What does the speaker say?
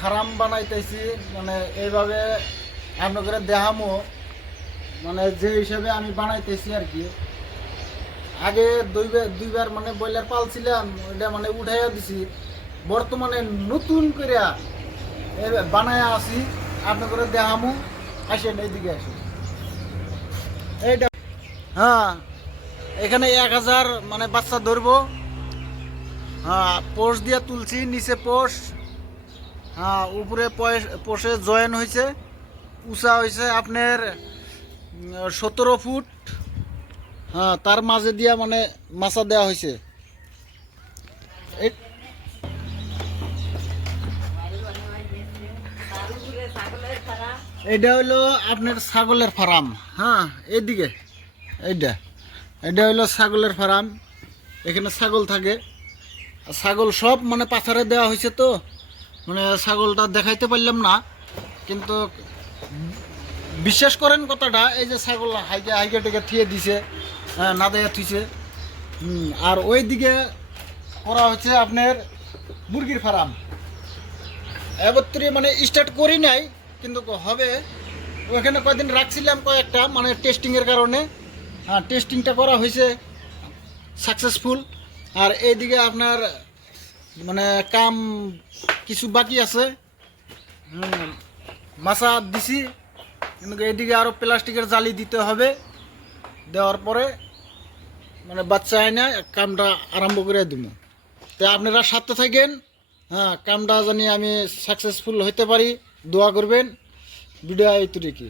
Farm বানাইতেছি, মানে এইভাবে আপনাদের দেখামো, মানে যে হিসাবে আমি বানাইতেছি আর কি। আগে দুইবার মানে ব্রয়লার পালছিলাম, ওইটা মানে উঠাইয়া দিছি। বর্তমানে নতুন করে বানায়া আছি, আপনাদের দেখামো। আসেন এইদিকে আসেন। এইটা হ্যাঁ, এখানে 1000 মানে বাচ্চা ধরবো। হ্যাঁ, পোষ দিয়ে তুলছি, নিচে পোষ। হ্যাঁ, উপরে পোষে জয়েন হয়েছে, উঁচা হয়েছে আপনার 17 ফুট। হ্যাঁ, তার মাঝে দিয়া মানে মাছা দেওয়া হয়েছে। এটা হইলো আপনার ছাগলের ফার্ম। হ্যাঁ, এইদিকে এইটা এটা হইলো ছাগলের ফার্ম। এখানে ছাগল থাকে, ছাগল সব মানে পাথরে দেওয়া হয়েছে, তো মানে ছাগলটা দেখাইতে পারলাম না, কিন্তু বিশ্বাস করেন কথাটা, এই যে ছাগল হাইকে হাইকে টেকে থিয়ে দিছে, না দেয়া থুইছে। আর ওই দিকে করা হচ্ছে আপনার মুরগির ফার্ম। এবত্তরে মানে স্টার্ট করি নাই, কিন্তু হবে। ওখানে কয়েকদিন রাখছিলাম কয়েকটা, মানে টেস্টিংয়ের কারণে। হ্যাঁ, টেস্টিংটা করা হয়েছে সাকসেসফুল। আর এইদিকে আপনার মানে কাম কিছু বাকি আছে। মাছা দিছি, কিন্তু এইদিকে আরও প্লাস্টিকের জালি দিতে হবে। দেওয়ার পরে মানে বাচ্চা আইনা কামটা আরম্ভ করে দিব। তো আপনারা সাথে থাকেন। হ্যাঁ, কামটা জানি আমি সাকসেসফুল হতে পারি, দোয়া করবেন। ভিডিও এই তো কি।